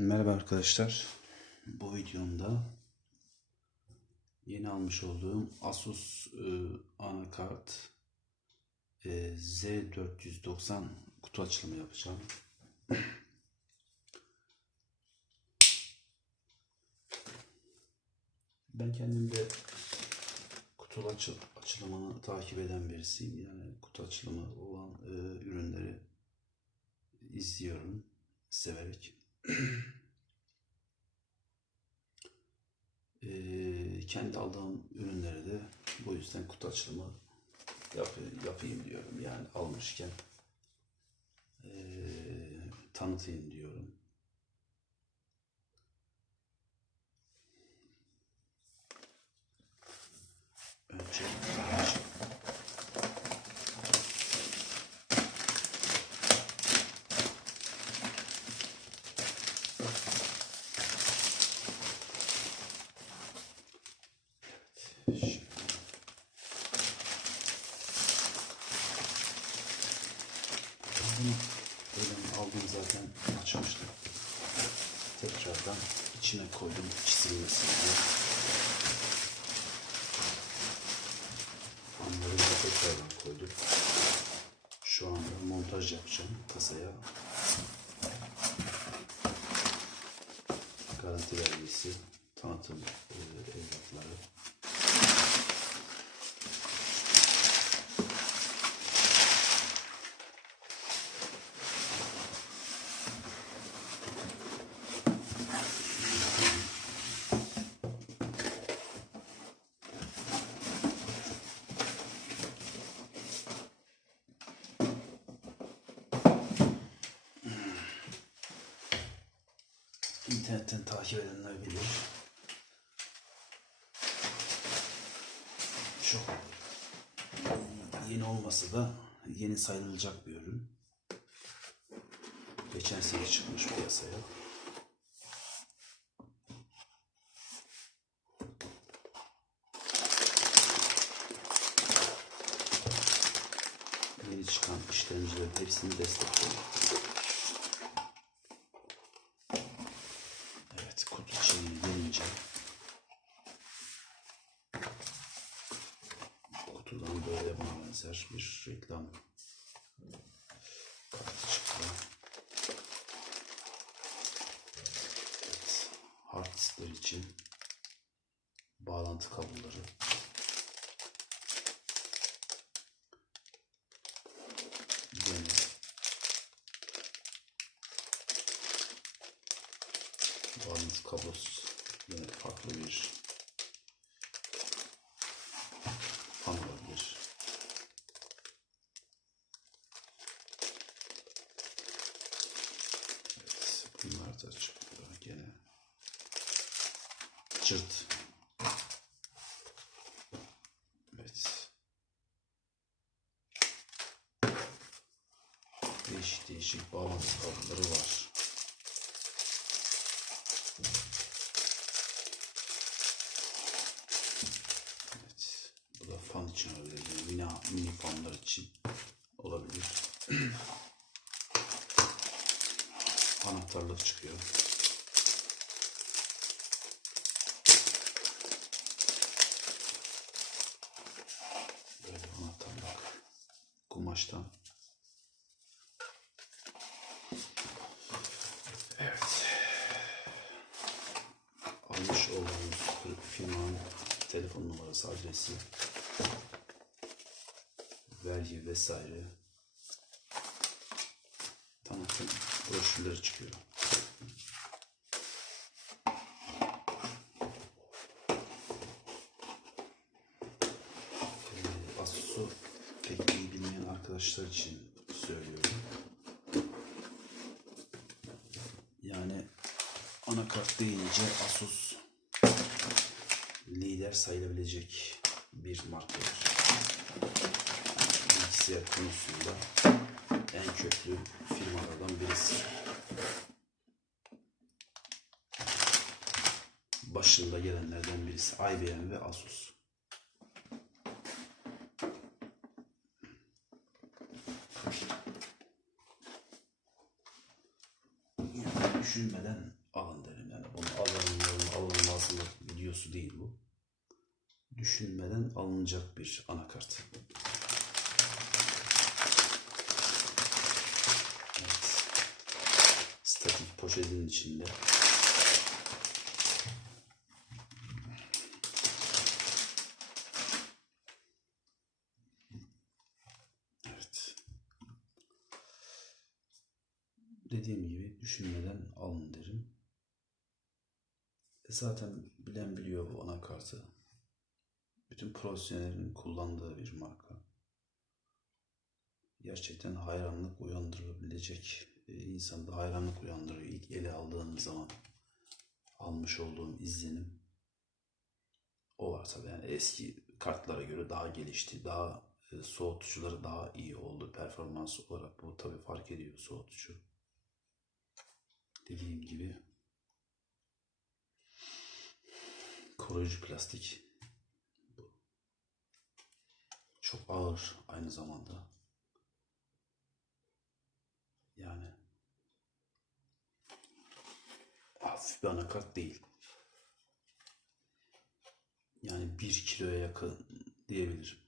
Merhaba arkadaşlar. Bu videomda yeni almış olduğum Asus e, anakart e, Z490 kutu açılımı yapacağım. Ben kendim de kutu açı- açılımını takip eden birisiyim. Yani kutu açılımı olan e, ürünleri izliyorum severek. Eee, kendi aldığım ürünleri de bu yüzden kutu açılımı yap- yapayım diyorum. Yani almışken eee, tanıtayım diyorum. Önce Tekrardan içine koydum çizilmesin diye. Onları da tekrardan koyduk. Şu anda montaj yapacağım kasaya. Garanti belgesi, tanıtım e, İnternetten takip edenler bilir. Çok yeni olmasa da yeni sayılacak bir ürün. Geçen sene çıkmış piyasaya. Yeni çıkan işlemcilerin hepsini destekliyor. Evet, kutu içeriği gelince kutudan böyle buna benzer bir reklam kartı çıktı. Evet, hard diskler için bağlantı kabloları. Yine bağlantı kablosu yine farklı bir fan olabilir. Evet, bunlar da çıkıyor gene. Cırt. Evet. Değişik bağlantı kabloları var. Evet. Bu da fan için olabilir. Mini, mini fanlar için olabilir. Anahtarlık çıkıyor. Böyle anahtarlık. Kumaştan. Evet. Almış olduğumuz firmanın telefon numarası, adresi, vergi vesaire tanıtım broşürleri çıkıyor. Ee, Asus'u pek iyi bilmeyen arkadaşlar için söylüyorum. Yani anakart deyince Asus lider sayılabilecek bir markadır. Bilgisayar konusunda en köklü firmalardan birisi. Başında gelenlerden birisi IBM ve Asus. Düşünmeden videosu değil bu. Düşünmeden alınacak bir anakart. Evet. Statik poşetin içinde. Evet. Dediğim gibi düşünmeden alın derim. E zaten bilen biliyor bu anakartı. Bütün profesyonellerin kullandığı bir marka. Gerçekten hayranlık uyandırabilecek e, insanda hayranlık uyandırıyor. İlk ele aldığım zaman almış olduğum izlenim o var tabii. Yani eski kartlara göre daha gelişti. Daha e, soğutucuları daha iyi oldu. Performans olarak bu tabii fark ediyor soğutucu. Dediğim gibi koruyucu plastik. Çok ağır aynı zamanda. Yani hafif bir anakart değil. Yani bir kiloya yakın diyebilirim.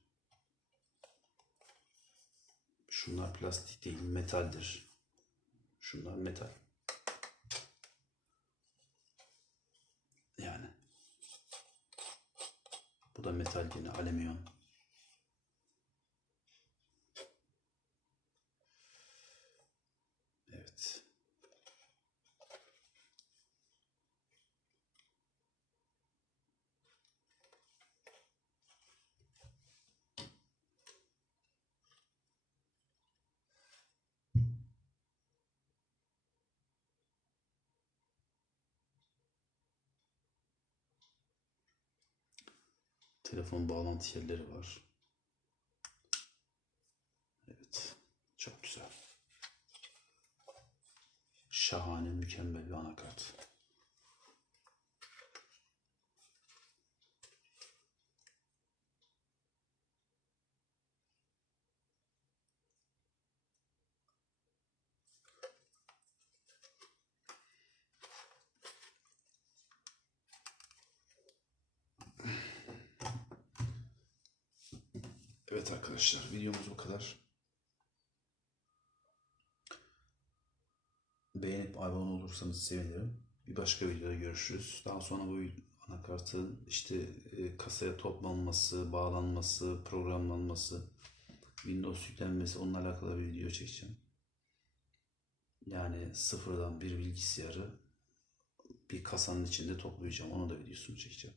Şunlar plastik değil, metaldir. Şunlar metal. Yani. Bu da metal yine alüminyum. Evet. Telefon bağlantı yerleri var. Evet. Çok güzel. Şahane, mükemmel bir anakart. Evet arkadaşlar videomuz bu kadar. Beğenip abone olursanız sevinirim. Bir başka videoda görüşürüz. Daha sonra bu anakartın işte e, kasaya toplanması, bağlanması, programlanması, Windows yüklenmesi onunla alakalı bir video çekeceğim. Yani sıfırdan bir bilgisayarı bir kasanın içinde toplayacağım. Onu da videosunu çekeceğim.